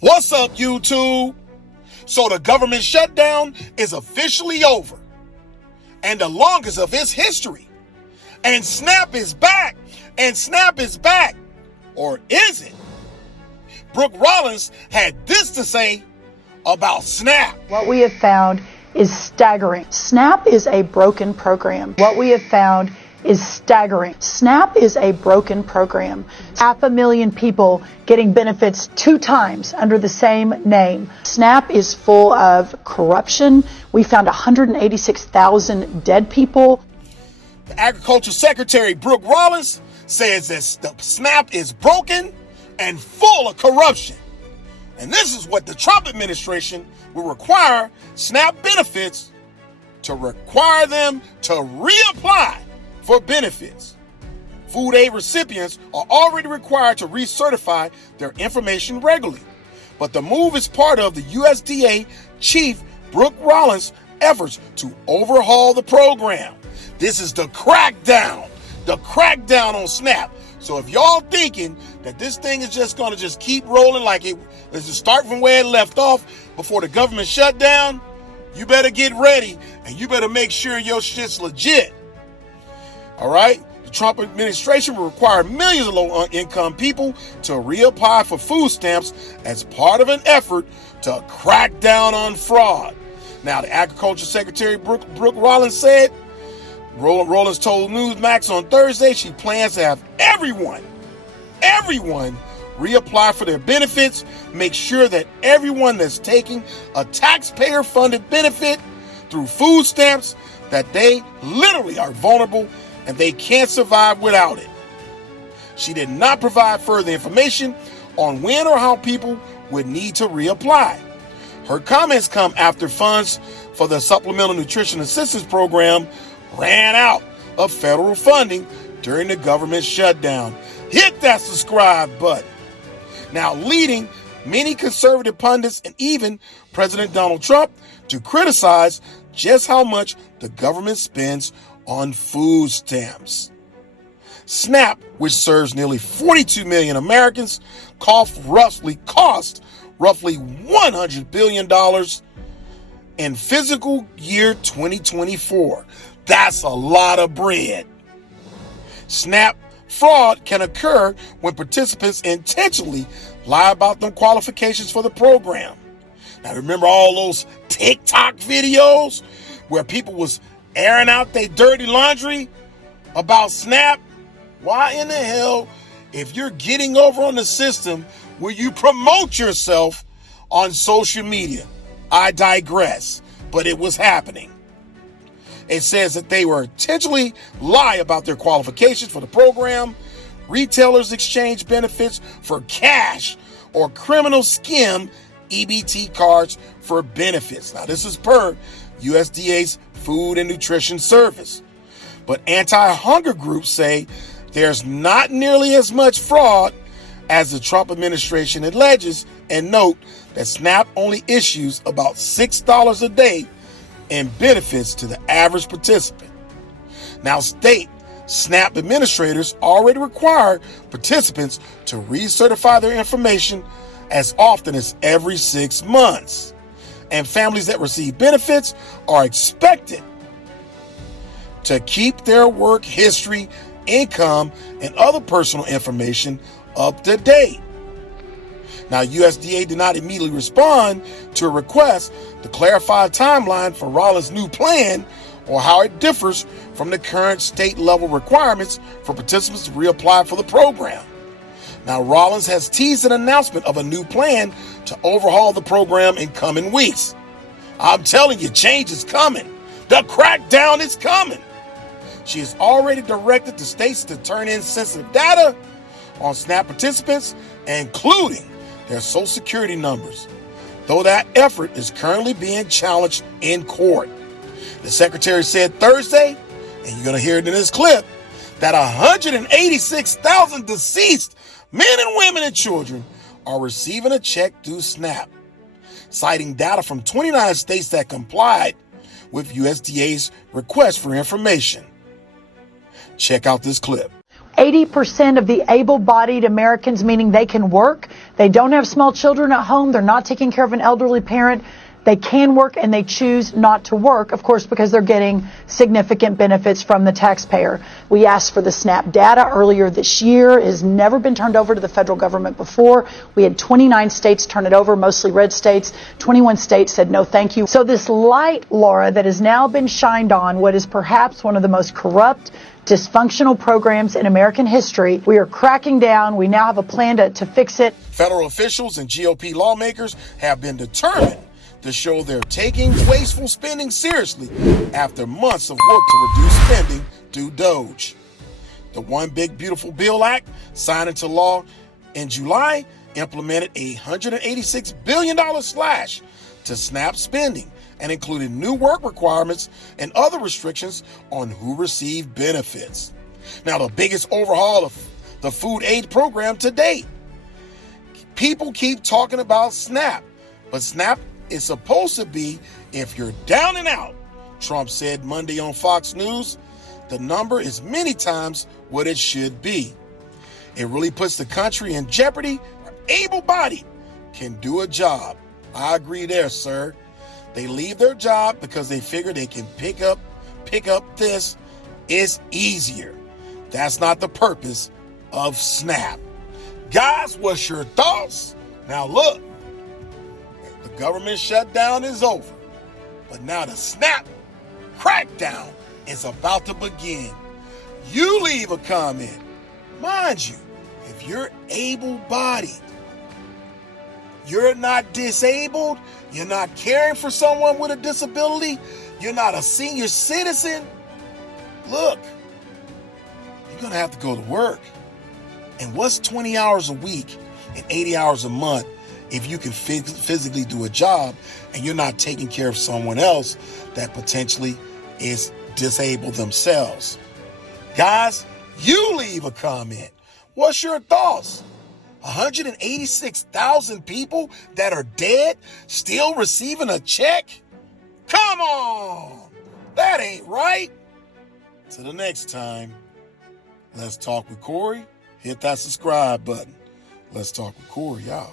What's up, YouTube? So the government shutdown is officially over, and the longest of its history. And SNAP is back, or is it? Brooke Rollins had this to say about SNAP. What we have found is staggering. SNAP is a broken program. What we have found is staggering. SNAP is a broken program. 500,000 people getting benefits 2 times under the same name. SNAP is full of corruption. We found 186,000 dead people. The Agriculture Secretary Brooke Rollins says that the SNAP is broken and full of corruption. And this is what the Trump administration will require SNAP benefits to require them to reapply for benefits. Food aid recipients are already required to recertify their information regularly. But the move is part of the USDA Chief Brooke Rollins' efforts to overhaul the program. This is the crackdown on SNAP. So if y'all thinking that this thing is just going to just keep rolling like let's just start from where it left off before the government shut down, you better get ready and you better make sure your shit's legit. All right? The Trump administration will require millions of low-income people to reapply for food stamps as part of an effort to crack down on fraud. Now, the Agriculture Secretary Brooke Rollins said, Rollins told Newsmax on Thursday she plans to have everyone reapply for their benefits, make sure that everyone that's taking a taxpayer-funded benefit through food stamps, that they literally are vulnerable and they can't survive without it. She did not provide further information on when or how people would need to reapply. Her comments come after funds for the Supplemental Nutrition Assistance Program ran out of federal funding during the government shutdown. Hit that subscribe button. Now, leading many conservative pundits and even President Donald Trump to criticize just how much the government spends on food stamps. SNAP, which serves nearly 42 million Americans, cost roughly $100 billion in fiscal year 2024. That's a lot of bread. SNAP fraud can occur when participants intentionally lie about their qualifications for the program. Now, remember all those TikTok videos where people was airing out their dirty laundry about SNAP? Why in the hell, if you're getting over on the system, will you promote yourself on social media? I digress, but it was happening. It says that they were intentionally lie about their qualifications for the program. Retailers exchange benefits for cash or criminal skim EBT cards for benefits. Now, this is per USDA's Food and Nutrition Service. But anti-hunger groups say there's not nearly as much fraud as the Trump administration alleges, and note that SNAP only issues about $6 a day in benefits to the average participant. Now, state SNAP administrators already require participants to recertify their information as often as every 6 months. And families that receive benefits are expected to keep their work history, income, and other personal information up to date. Now, USDA did not immediately respond to a request to clarify a timeline for Rollins' new plan or how it differs from the current state-level requirements for participants to reapply for the program. Now, Rollins has teased an announcement of a new plan to overhaul the program in coming weeks. I'm telling you, change is coming. The crackdown is coming. She has already directed the states to turn in sensitive data on SNAP participants, including their Social Security numbers, though that effort is currently being challenged in court. The secretary said Thursday, and you're going to hear it in this clip, that 186,000 deceased men and women and children are receiving a check through SNAP, citing data from 29 states that complied with USDA's request for information. Check out this clip. 80% of the able-bodied Americans, meaning they can work, they don't have small children at home, they're not taking care of an elderly parent, they can work and they choose not to work, of course, because they're getting significant benefits from the taxpayer. We asked for the SNAP data earlier this year. It has never been turned over to the federal government before. We had 29 states turn it over, mostly red states. 21 states said no thank you. So this light, Laura, that has now been shined on what is perhaps one of the most corrupt, dysfunctional programs in American history, we are cracking down. We now have a plan to fix it. Federal officials and GOP lawmakers have been determined to show they're taking wasteful spending seriously after months of work to reduce spending due Doge. The One Big Beautiful Bill Act, signed into law in July, implemented a $186 billion slash to SNAP spending and included new work requirements and other restrictions on who received benefits. Now, the biggest overhaul of the food aid program to date. People keep talking about SNAP, but SNAP is supposed to be if you're down and out. Trump said Monday on Fox News, the number is many times what it should be. It really puts the country in jeopardy. Able-bodied can do a job. I agree there, sir. They leave their job because they figure they can pick up this. It's easier. That's not the purpose of SNAP. Guys, what's your thoughts? Now look, the government shutdown is over, but now the SNAP crackdown is about to begin. You leave a comment. Mind you, if you're able-bodied, you're not disabled, you're not caring for someone with a disability, you're not a senior citizen, look, you're going to have to go to work. And what's 20 hours a week and 80 hours a month if you can physically do a job and you're not taking care of someone else that potentially is disabled themselves? Guys, you leave a comment. What's your thoughts? 186,000 people that are dead still receiving a check? Come on! That ain't right. Till the next time, let's talk with Corey. Hit that subscribe button. Let's talk with Corey out.